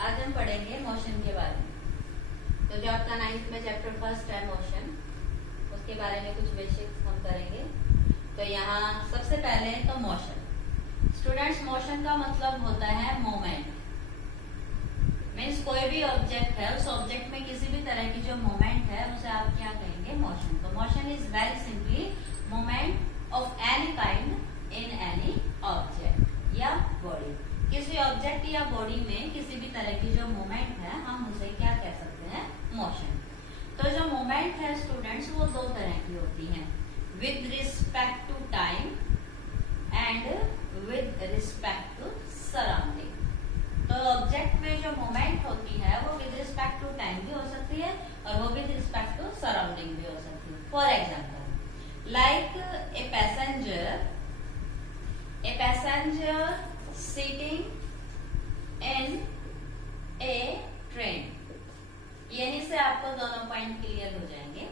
आज हम पढ़ेंगे मोशन के बारे में। तो जो आपका 9th में चैप्टर फर्स्ट है मोशन, उसके बारे में कुछ बेसिक्स हम करेंगे। तो यहाँ सबसे पहले तो मोशन, स्टूडेंट्स मोशन का मतलब होता है मोमेंट। मीन्स कोई भी ऑब्जेक्ट है, उस ऑब्जेक्ट में किसी भी तरह की जो मोमेंट है उसे आप क्या कहेंगे? मोशन। तो motion is very simply moment of any kind in any object या बॉडी। किसी ऑब्जेक्ट या बॉडी में किसी भी तरह की जो मूवमेंट है हम उसे क्या कह सकते हैं? मोशन। तो जो मूवमेंट है स्टूडेंट्स वो दो तरह की होती है, with respect to time and with respect to surrounding. तो ऑब्जेक्ट में जो मूवमेंट होती है वो विद रिस्पेक्ट टू टाइम भी हो सकती है और वो विद रिस्पेक्ट टू सराउंडिंग भी हो सकती है। For example like a passenger sitting in a train। यहीं से आपको दोनों पॉइंट क्लियर हो जाएंगे।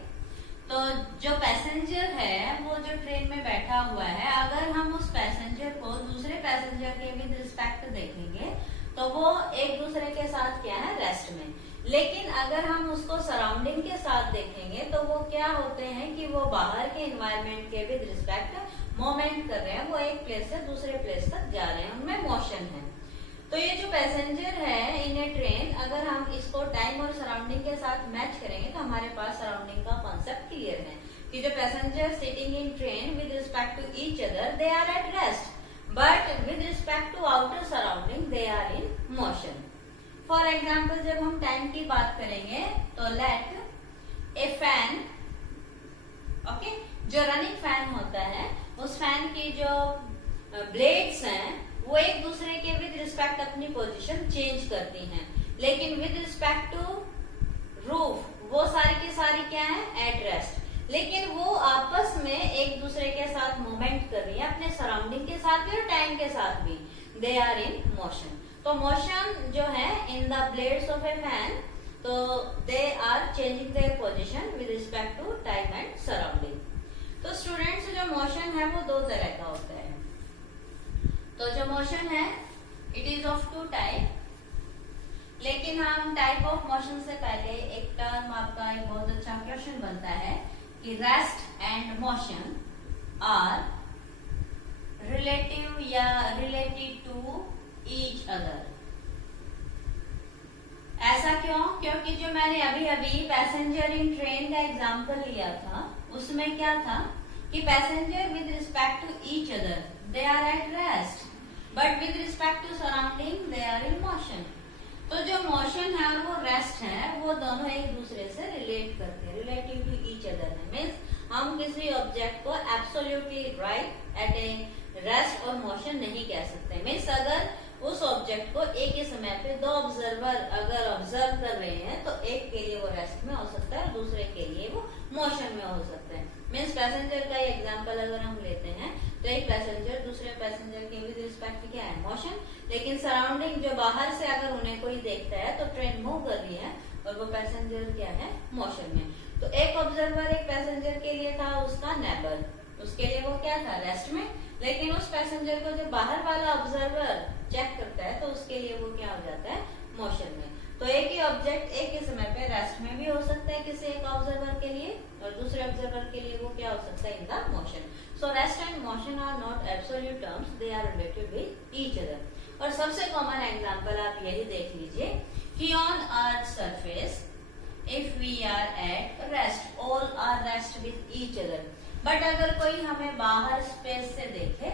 तो जो पैसेंजर है वो जो ट्रेन में बैठा हुआ है, अगर हम उस पैसेंजर को दूसरे पैसेंजर के विद रिस्पेक्ट देखेंगे तो वो एक दूसरे के साथ क्या है? रेस्ट में। लेकिन अगर हम उसको सराउंडिंग के साथ देखेंगे तो वो क्या होते हैं कि वो बाहर के एनवायरनमेंट के विद रिस्पेक्ट मूवमेंट कर रहे हैं, वो एक प्लेस से दूसरे प्लेस तक जा रहे हैं, उनमें मोशन है। तो ये जो पैसेंजर है इन ए ट्रेन, अगर हम इसको टाइम और सराउंडिंग के साथ मैच करेंगे तो हमारे पास सराउंडिंग का कॉन्सेप्ट क्लियर है कि जो passenger sitting in train with respect to each other they are at rest, but with respect to outer surrounding they are in motion. For example जब हम टाइम की बात करेंगे तो लेट ए फैन, ओके, जो रनिंग फैन होता है उस फैन की जो ब्लेड्स हैं वो एक दूसरे के विद रिस्पेक्ट अपनी पोजीशन चेंज करती हैं, लेकिन विद रिस्पेक्ट टू रूफ वो सारी की सारी क्या है? At rest. लेकिन वो आपस में एक दूसरे के साथ मूवमेंट कर रही है, अपने सराउंडिंग के साथ भी और टाइम के साथ भी, दे आर इन मोशन। तो मोशन जो है in the blades of a fan, तो they are changing their position with respect to time and surrounding. तो स्टूडेंट्स जो मोशन है वो दो तरह का होता है। तो जो मोशन है it is of two type. लेकिन हम टाइप ऑफ मोशन से पहले एक टर्म आपका एक बहुत अच्छा क्वेश्चन बनता है कि rest and motion are relative या रिलेटेड टू ईच अदर। ऐसा क्यों? क्योंकि जो मैंने अभी अभी पैसेंजर इन ट्रेन का एग्जांपल लिया था उसमें क्या था कि passenger with respect to each other they are at rest, but with respect to surrounding they are in motion. तो जो मोशन है और वो रेस्ट है वो दोनों एक दूसरे से रिलेट करते हैं, रिलेटिव टू ईच अदर है। मीन्स हम किसी ऑब्जेक्ट को एब्सोल्युटली राइट एट ए रेस्ट और मोशन नहीं कह सकते। मीन्स अगर उस ऑब्जेक्ट को एक ही समय पे दो ऑब्जर्वर अगर ऑब्जर्व कर रहे हैं तो एक के लिए वो रेस्ट में हो सकता है और दूसरे के लिए वो मोशन में हो सकता है। मीन्स पैसेंजर का एग्जांपल अगर हम लेते हैं तो एक पैसेंजर दूसरे पैसेंजर के विद रिस्पेक्ट क्या है? मोशन। लेकिन सराउंडिंग जो बाहर से अगर उन्हें कोई देखता है तो ट्रेन मूव कर रही है और वो पैसेंजर क्या है? मोशन में। तो एक ऑब्जर्वर एक पैसेंजर के लिए था उसका नेबर, उसके लिए वो क्या था? रेस्ट में। लेकिन उस पैसेंजर को जो बाहर वाला ऑब्जर्वर चेक करता है तो उसके लिए वो क्या हो जाता है? मोशन में। तो एक ही ऑब्जेक्ट एक ही समय पे रेस्ट में भी हो सकता है किसी एक ऑब्जर्वर के लिए और दूसरे ऑब्जर्वर के लिए वो क्या हो सकता है? In the motion. So rest and motion are not absolute terms, they are related with each other. और सबसे कॉमन एग्जांपल आप यही देख लीजिए कि on earth surface if we are at rest all are rest with each other. But अगर कोई हमें बाहर स्पेस से देखे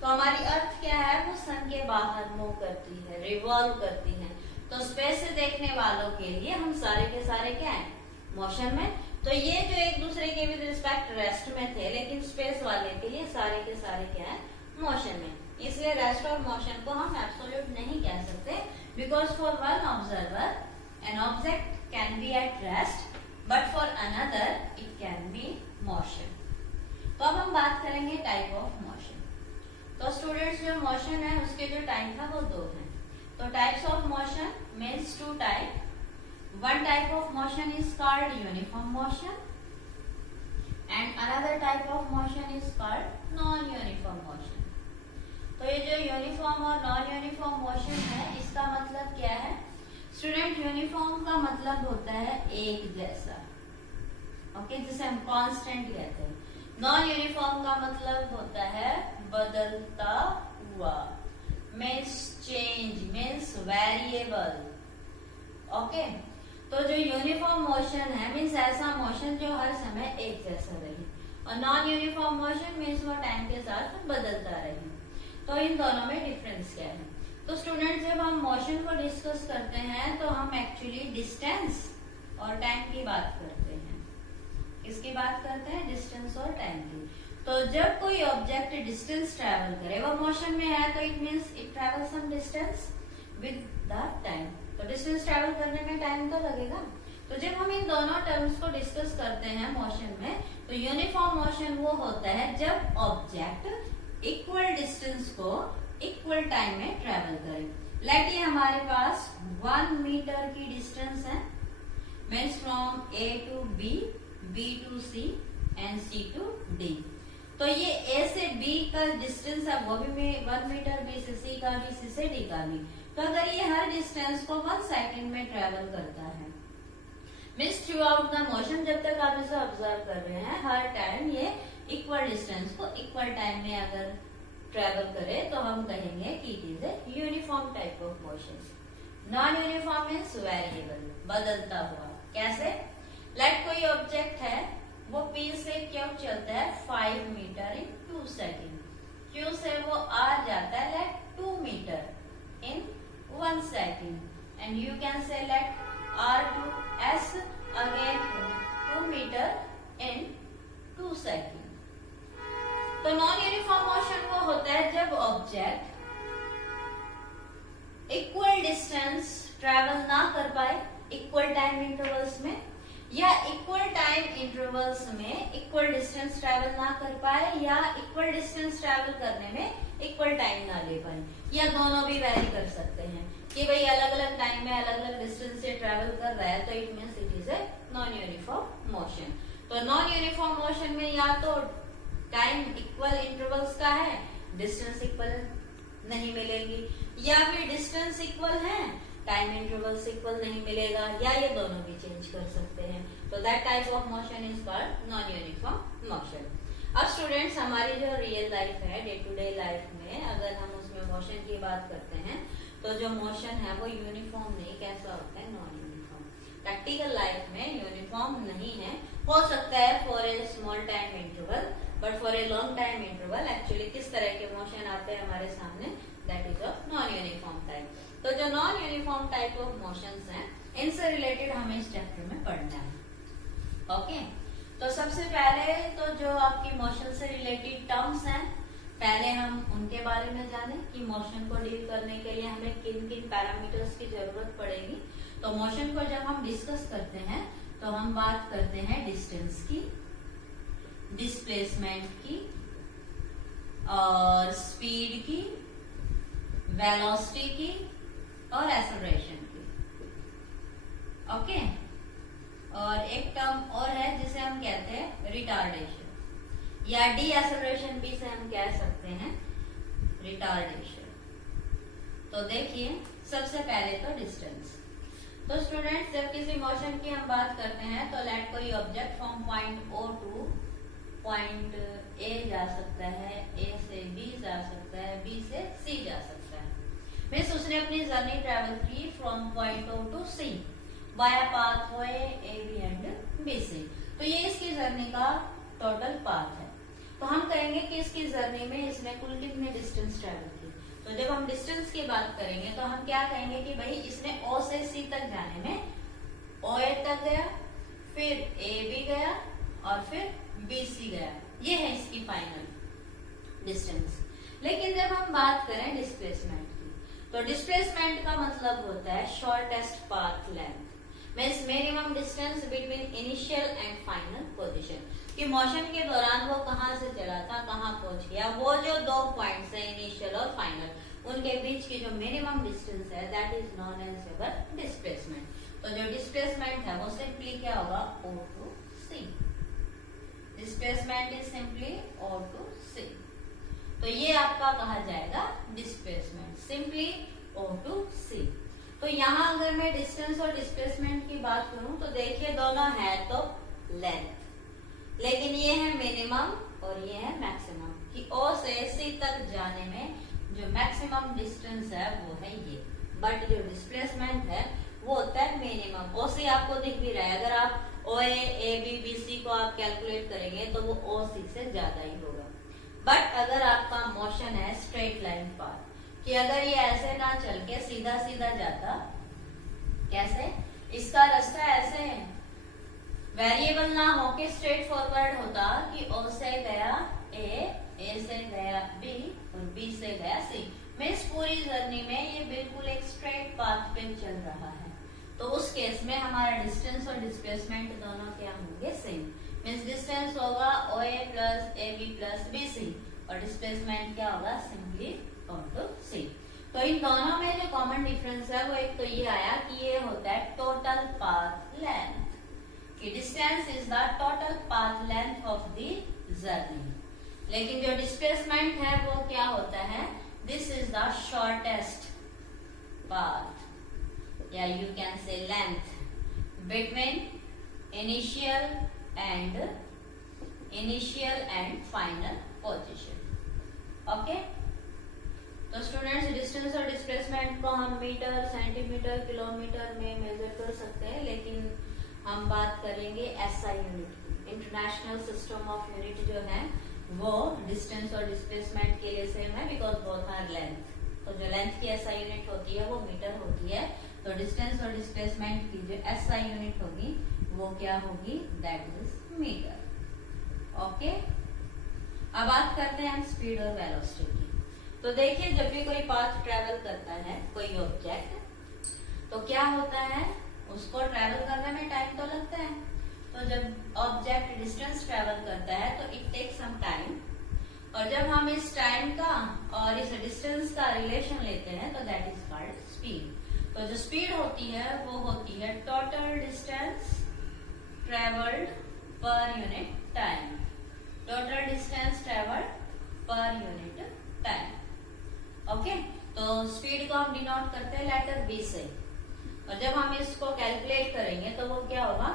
तो हमारी अर्थ क्या है? वो सन के बाहर मूव करती है, रिवॉल्व करती है। तो स्पेस से देखने वालों के लिए हम सारे के सारे क्या है? मोशन में। तो ये जो एक दूसरे के विद रिस्पेक्ट रेस्ट में थे, लेकिन स्पेस वाले के लिए सारे के सारे क्या है? मोशन में। इसलिए रेस्ट और मोशन को हम एब्सोल्यूट नहीं कह सकते, because for one observer an object can be at rest but for another it can be motion. तो अब हम बात करेंगे टाइप ऑफ मोशन। तो स्टूडेंट्स जो मोशन है उसके जो टाइप है वो दो हैं। तो types of motion means two type. One type of motion is called uniform motion and another type of motion is called non uniform motion. तो ये जो यूनिफॉर्म और नॉन यूनिफॉर्म मोशन है इसका मतलब क्या है स्टूडेंट यूनिफॉर्म का मतलब होता है एक जैसा, ओके, जिसे हम कांस्टेंट कहते हैं। नॉन यूनिफॉर्म का मतलब होता है बदलता हुआ, means change, means variable, okay. तो जो यूनिफॉर्म मोशन है मीन्स ऐसा मोशन जो हर समय एक जैसा रहे, और नॉन यूनिफॉर्म मोशन मीन्स वो टाइम के साथ बदलता रहे। तो इन दोनों में डिफरेंस क्या है? तो स्टूडेंट जब हम मोशन को डिस्कस करते हैं तो हम एक्चुअली डिस्टेंस और टाइम की बात करते हैं। किसकी बात करते हैं? डिस्टेंस और टाइम की। तो जब कोई ऑब्जेक्ट डिस्टेंस ट्रैवल करे, वो मोशन में है, तो it means it travel some distance with the time. तो डिस्टेंस ट्रैवल करने में टाइम तो लगेगा। तो जब हम इन दोनों टर्म्स को डिस्कस करते हैं मोशन में, तो यूनिफॉर्म मोशन वो होता है जब ऑब्जेक्ट इक्वल डिस्टेंस को इक्वल टाइम में ट्रैवल करे। लाइक ये हमारे पास 1 मीटर की डिस्टेंस है, means from A to B, B to C and C to D। तो ये A से B का डिस्टेंस है, वो भी 1 मीटर, B से C का भी, C से D का भी। तो अगर ये हर डिस्टेंस को 1 सेकेंड में ट्रेवल करता है, means through out the motion, जब तक आप इसे ऑब्जर्व कर रहे हैं, हर टाइम ये इक्वल डिस्टेंस को इक्वल टाइम में अगर ट्रेवल करे, तो हम कहेंगे कि it is a uniform type of motion. Non uniform means variable, बदलता हुआ। कैसे? लाइक कोई ऑब्जेक्ट है, वो P से क्यों चलता है 5 मीटर इन 2 सेकेंड, Q से वो R जाता है like 2 metre in 1 second, and you can say let R to S again 2 meter in 2 second। तो नॉन यूनिफॉर्म मोशन वो होता है जब ऑब्जेक्ट इक्वल डिस्टेंस ट्रेवल ना कर पाए इक्वल टाइम इंटरवल्स में, या इक्वल टाइम इंटरवल्स में इक्वल डिस्टेंस ट्रेवल ना कर पाए, या इक्वल डिस्टेंस ट्रेवल करने में इक्वल टाइम ना ले पाए, या दोनों भी वैरी कर सकते हैं कि भाई अलग अलग टाइम में अलग अलग डिस्टेंस से ट्रेवल कर रहा है, तो it means it is a non uniform motion. तो नॉन यूनिफॉर्म मोशन में या तो टाइम इक्वल इंटरवल्स का है, डिस्टेंस इक्वल नहीं मिलेगी, या फिर डिस्टेंस इक्वल है, टाइम इंटरवल्स इक्वल नहीं मिलेगा, या ये दोनों भी चेंज कर सकते हैं। तो that type of motion is called non uniform motion. अब स्टूडेंट्स हमारी जो रियल लाइफ है, डे टू डे लाइफ में अगर हम उसमें मोशन की बात करते हैं, तो जो मोशन है वो यूनिफॉर्म नहीं, कैसा होता है? Non uniform. प्रैक्टिकल लाइफ में यूनिफॉर्म नहीं है, हो सकता है for a small time interval, but for a long time interval actually किस तरह के मोशन आते हैं हमारे सामने, that is of non uniform type. तो जो non uniform type of motions हैं, इनसे रिलेटेड हमें इस चैप्टर में पढ़ना है, ओके। तो सबसे पहले तो जो आपकी मोशन से रिलेटेड टर्म्स हैं, पहले हम उनके बारे में जानें कि मोशन को डील करने के लिए हमें किन किन पैरामीटर्स की जरूरत पड़ेगी। तो मोशन को जब हम डिस्कस करते हैं तो हम बात करते हैं डिस्टेंस की, डिस्प्लेसमेंट की, और स्पीड की, वेलोसिटी की, और एक्सेलरेशन की, ओके। और एक टर्म और है जिसे हम कहते हैं रिटार्डेशन, या डी एक्सेलरेशन भी से हम कह सकते हैं रिटार्डेशन। तो देखिए सबसे पहले तो डिस्टेंस। तो स्टूडेंट्स जब किसी मोशन की हम बात करते हैं, तो लेट कोई object from point O two point A जा सकता है, A से B जा सकता है, B से C जा सकता है, मीन्स उसने अपनी जर्नी ट्रेवल की from point O to C by pathway AB and BC। तो ये इसकी जर्नी का टोटल पाथ है। तो हम कहेंगे कि इसकी जर्नी में इसने कुल कितने डिस्टेंस ट्रेवल की। तो जब हम डिस्टेंस की बात करेंगे तो हम क्या कहेंगे कि भाई इसने O से C तक जाने में OA तक गया, फिर AB गया, और फिर BC गया, ये है इसकी फाइनल डिस्टेंस। लेकिन जब हम बात करें डिस्प्लेसमेंट की, तो डिस्प्लेसमेंट का मतलब होता है shortest path length, means minimum distance between initial and final position, कि मोशन के दौरान वो कहाँ से चला था, कहाँ पहुंच गया, वो जो 2 पॉइंट्स है इनिशियल और फाइनल, उनके बीच की जो मिनिमम डिस्टेंस है, that is known as your displacement. तो जो डिस्प्लेसमेंट है वो सिंपली क्या होगा, O to C। Displacement is simply O to C। तो ये आपका कहा जाएगा displacement, simply O to C। तो तो यहाँ अगर मैं डिस्टेंस और डिस्प्लेसमेंट की बात करूं तो देखिए दोनों है तो लेंथ, लेकिन ये है मिनिमम और ये है मैक्सिमम कि O से C तक जाने में जो मैक्सिमम डिस्टेंस है वो है ये, बट जो डिस्प्लेसमेंट है वो होता है मिनिमम। O C आपको दिख भी रहा है, अगर आप OA, AB, BC को आप कैलकुलेट करेंगे तो वो OC से ज्यादा ही होगा। बट अगर आपका मोशन है स्ट्रेट लाइन पाथ कि अगर ये ऐसे ना चल के सीधा सीधा जाता, कैसे, इसका रास्ता ऐसे है, वेरिएबल ना होके स्ट्रेट फॉरवर्ड होता कि O से गया A से गया B और B से गया C, मीन्स पूरी जर्नी में ये बिल्कुल एक स्ट्रेट पाथ पे चल रहा है, तो उस केस में हमारा डिस्टेंस और डिस्प्लेसमेंट दोनों क्या होंगे, सेम। मीन्स डिस्टेंस होगा OA plus AB plus BC और डिस्प्लेसमेंट क्या होगा, सिंपली टू C। तो इन दोनों में जो कॉमन डिफरेंस है वो एक तो ये आया कि ये होता है टोटल पाथ लेंथ, कि distance is the total path length of the journey. लेकिन जो डिस्प्लेसमेंट है वो क्या होता है, this is the shortest path या you can say length between initial and final position. Okay, तो स्टूडेंट्स डिस्टेंस और डिस्प्लेसमेंट को हम मीटर, सेंटीमीटर, किलोमीटर में मेजर कर सकते हैं, लेकिन हम बात करेंगे SI यूनिट की। इंटरनेशनल सिस्टम ऑफ यूनिट जो है वो डिस्टेंस और डिस्प्लेसमेंट के लिए सेम है, बिकॉज बोथ आर लेंथ। तो जो लेंथ की SI यूनिट होती है वो मीटर होती है, तो डिस्टेंस और डिस्प्लेसमेंट की जो SI यूनिट होगी वो क्या होगी, दैट इज मीटर। ओके, अब बात करते हैं हम स्पीड और वेलोसिटी की। तो देखिए जब भी कोई पाथ ट्रेवल करता है कोई ऑब्जेक्ट, तो क्या होता है, उसको ट्रेवल करने में टाइम तो लगता है। तो जब ऑब्जेक्ट डिस्टेंस ट्रेवल करता है तो इट टेक सम टाइम, और जब हम इस टाइम का और इस डिस्टेंस का रिलेशन लेते हैं तो दैट इज कॉल्ड स्पीड। तो जो स्पीड होती है वो होती है total distance travelled per unit time, total distance travelled per unit time. Okay, तो स्पीड को हम डिनोट करते हैं लेटर B से, और जब हम इसको कैलकुलेट करेंगे तो वो क्या होगा,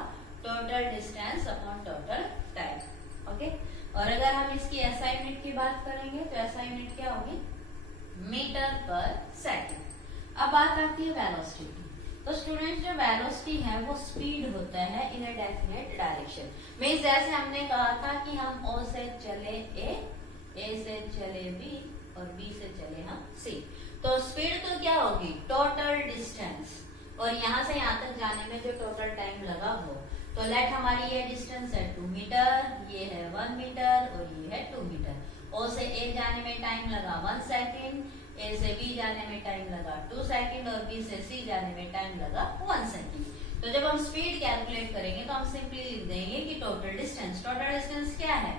total distance upon total time. Okay, और अगर हम इसकी SI यूनिट की बात करेंगे तो SI यूनिट क्या होगी, मीटर पर सेकंड। अब बात आती है वेलोसिटी की। तो स्टूडेंट्स जो वेलोसिटी है वो स्पीड होता है इन ए डेफिनेट डायरेक्शन। मीन्स जैसे हमने कहा था कि हम O से चले A से चले B और B से चले हम C, तो स्पीड तो क्या होगी, टोटल डिस्टेंस, और यहाँ से यहाँ तक जाने में जो टोटल टाइम लगा हो, तो लेट हमारी ये डिस्टेंस है 2 मीटर, ये है 1 मीटर और ये है 2 मीटर। O से A जाने में टाइम लगा 1 सेकेंड, A से B जाने में टाइम लगा 2 सेकेंड और B से C जाने में टाइम लगा 1 सेकेंड। तो जब हम स्पीड कैलकुलेट करेंगे तो हम सिंपली लिख देंगे कि टोटल डिस्टेंस क्या है,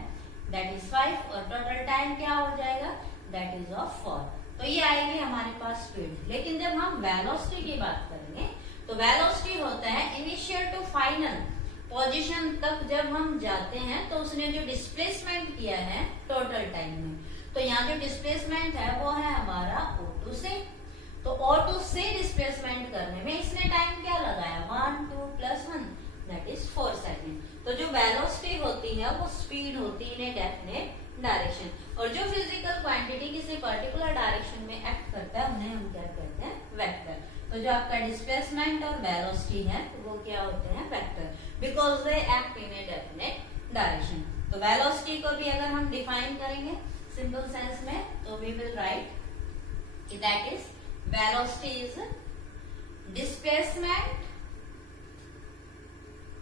दैट इज 5, और टोटल टाइम क्या हो जाएगा, दैट इज ऑफ 4। तो ये आएगी हमारे पास स्पीड। लेकिन जब हम वेलोसिटी की बात करेंगे तो वेलोसिटी होता है इनिशियल टू फाइनल पोजीशन तक जब हम जाते हैं तो उसने जो डिस्प्लेसमेंट किया है टोटल टाइम में, तो यहाँ जो डिस्प्लेसमेंट है वो है हमारा O2 से, तो O2 से डिस्प्लेसमेंट करने में इसने टाइम क्या लगाया, 1 2 + 1 दैट इज 4 सेकेंड। तो जो वेलोसिटी होती है वो स्पीड होती है इन ए डेफिनेट डायरेक्शन, और जो फिजिकल क्वांटिटी किसी पर्टिकुलर डायरेक्शन में एक्ट करता है उन्हें हम क्या कहते हैं, वेक्टर। तो जो आपका डिस्प्लेसमेंट और वेलोसिटी है वो क्या होते हैं, vector, because they act in a definite direction. तो वेलोसिटी को भी अगर हम डिफाइन करेंगे सिंपल सेंस में, तो वी विल राइट कि that is velocity is displacement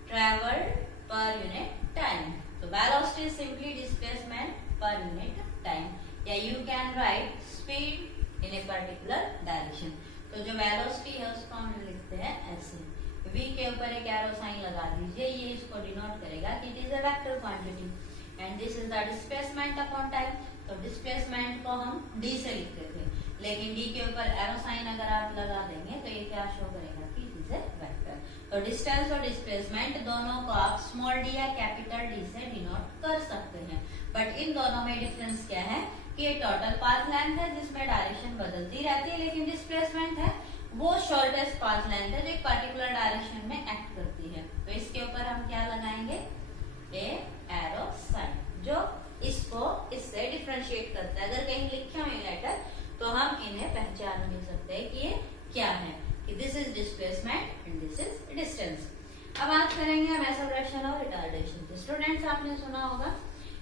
travelled per unit time. तो velocity is simply displacement per unit time, या you can write speed in a particular direction। तो जो वेलोसिटी है उसको हम लिखते हैं ऐसे, v के ऊपर एक एरो साइन लगा दीजिए, ये इसको डिनोट करेगा कि it is a vector quantity and this is the displacement upon time. तो डिस्प्लेसमेंट को हम d से लिखते थे, लेकिन d के ऊपर एरो साइन अगर आप लगा देंगे तो ये क्या शो करेगा कि इट इज अ वेक्टर। तो डिस्टेंस और डिस्प्लेसमेंट दोनों को आप स्मॉल d या कैपिटल D से डिनोट कर सकते हैं, बट इन दोनों में डिफरेंस क्या है कि ये टोटल पाथ लेंथ है जिसमें डायरेक्शन बदलती रहती है, लेकिन डिस्प्लेसमेंट है वो शॉर्टेस्ट पाथ लेंथ है जो एक पर्टिकुलर डायरेक्शन में एक्ट करती है। तो इसके ऊपर हम क्या लगाएंगे, ए एरो साइन, जो इसको इससे डिफरेंशिएट करता है। अगर कहीं लिखे हुए लेटर तो हम इन्हें पहचान नहीं सकते कि ये क्या है, कि this is displacement and this is distance. अब बात करेंगे हम एक्सेलरेशन और रिटार्डेशन की। स्टूडेंट्स, आपने सुना होगा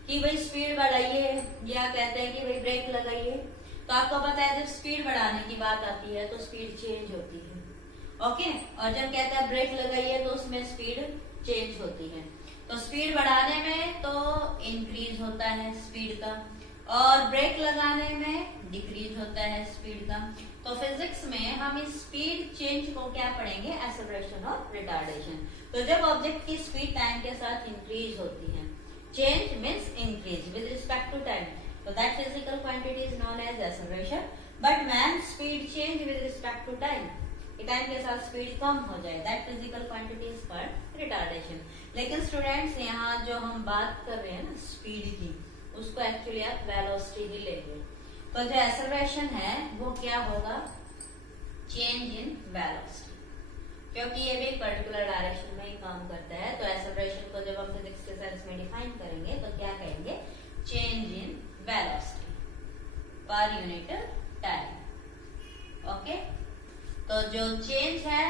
कि भाई स्पीड बढ़ाइए या कहते हैं कि भाई ब्रेक लगाइए। तो आपको पता है जब स्पीड बढ़ाने की बात आती है तो स्पीड चेंज होती है, ओके। और जब कहते हैं ब्रेक लगाइए तो उसमें स्पीड चेंज होती है। तो स्पीड बढ़ाने में तो इंक्रीज होता है स्पीड का, और ब्रेक लगाने में डिक्रीज होता है स्पीड का। तो फिजिक्स में हम इस स्पीड चेंज को क्या पढ़ेंगे, एक्सेलरेशन और रिटार्डेशन। तो जब ऑब्जेक्ट की स्पीड टाइम के साथ इंक्रीज होती है, change means increase with respect to time, so that physical quantity is known as acceleration. But when speed change with respect to time, कि टाइम के साथ स्पीड कम हो जाए, that physical quantity is called retardation. लेकिन students, यहाँ जो हम बात कर रहे हैं ना स्पीड की, उसको एक्चुअली आप वेलोसिटी ही लेंगे। तो जो एक्सेलरेशन है वो क्या होगा, चेंज इन वेलोसिटी, क्योंकि ये भी एक पर्टिकुलर डायरेक्शन में ही काम करता है। तो एक्सेलरेशन को जब हम फिजिक्स के सेंस में डिफाइन करेंगे तो क्या कहेंगे, change in velocity per unit time, okay. तो जो चेंज है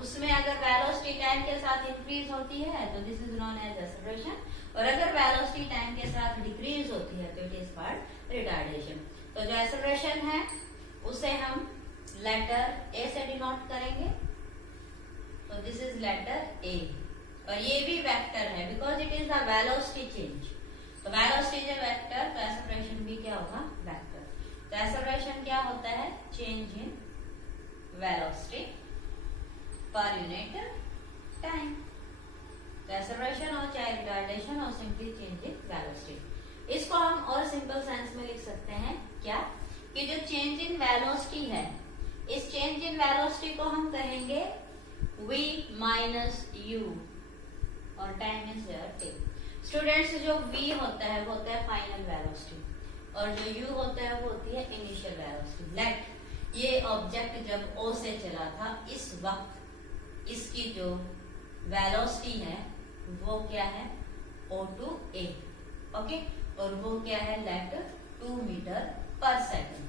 उसमें अगर वेलोसिटी टाइम के साथ इंक्रीज होती है तो this is known as acceleration, और अगर वेलोसिटी टाइम के साथ डिक्रीज होती है तो इट इज कॉल्ड रिटार्डेशन। तो जो एक्सेलरेशन है उसे हम लेटर ए से डिनोट करेंगे, तो दिस इज लेटर ए, और ये भी वेक्टर है because it is the velocity change. तो वेलोसिटी जब वेक्टर तो एक्सेलरेशन भी क्या होगा, वेक्टर। तो एक्सेलरेशन क्या होता है, change in velocity per unit time. तो एक्सेलरेशन हो चाहे रिटार्डेशन हो, सिंपली चेंज इन वेलोसिटी। इसको हम और सिंपल सेंस में लिख सकते हैं क्या, कि जो चेंज इन वेलोसिटी है, इस चेंज इन वेलोसिटी को हम कहेंगे v माइनस u, और टाइम इज t। स्टूडेंट्स, जो v होता है वो होता है फाइनल वेलोसिटी, और जो u होता है वो होती है इनिशियल वेलोसिटी। लेट ये ऑब्जेक्ट जब O से चला था, इस वक्त इसकी जो वेलोसिटी है वो क्या है, O to A, ओके, और वो क्या है, लेट 2 मीटर पर सेकेंड।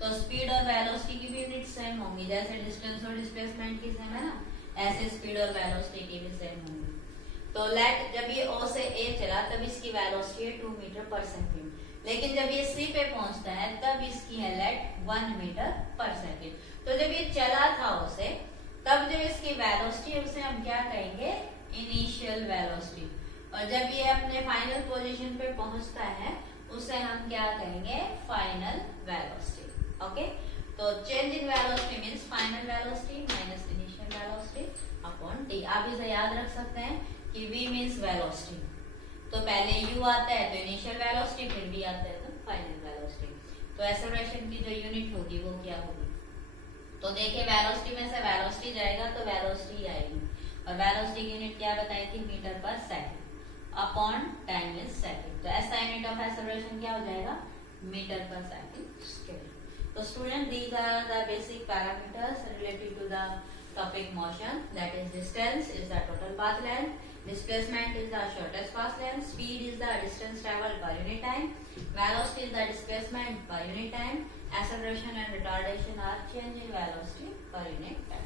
तो स्पीड और वेलोसिटी की भी यूनिट सेम होंगी, जैसे डिस्टेंस और डिस्प्लेसमेंट की सेम है ना, ऐसे स्पीड और वेलोसिटी की भी सेम होंगी। तो लेट जब ये O से A चला तब इसकी वेलोसिटी है 2 मीटर पर सेकेंड, लेकिन जब ये C पे पहुंचता है तब इसकी है लेट 1 मीटर पर सेकेंड। तो जब ये चला था O से, तब जो इसकी वेलोसिटी है उसे हम क्या कहेंगे, इनिशियल वेलोसिटी, और जब ये अपने फाइनल पोजीशन पे पहुंचता है उसे हम क्या कहेंगे, फाइनल वेलोसिटी, ओके। तो change in velocity means final velocity minus initial velocity upon t। आप इसे याद रख सकते हैं कि v मींस वेलोसिटी, तो पहले u आता है तो इनिशियल वेलोसिटी, फिर v आता है तो फाइनल वेलोसिटी। तो एक्सेलरेशन की जो यूनिट होगी वो क्या होगी, तो देखिए वेलोसिटी में से वेलोसिटी जाएगा तो वेलोसिटी आएगी, और वेलोसिटी की यूनिट क्या बताई थी, मीटर पर second upon time is second. तो ऐसा यूनिट ऑफ एक्सेलरेशन क्या हो जाएगा, मीटर पर सेकंड स्क्वायर। तो student, these are the basic parameters related to the topic motion, that is distance is the total path length, displacement is the shortest path length, speed is the distance traveled per unit time, velocity is the displacement per unit time, acceleration and retardation are change in velocity per unit time.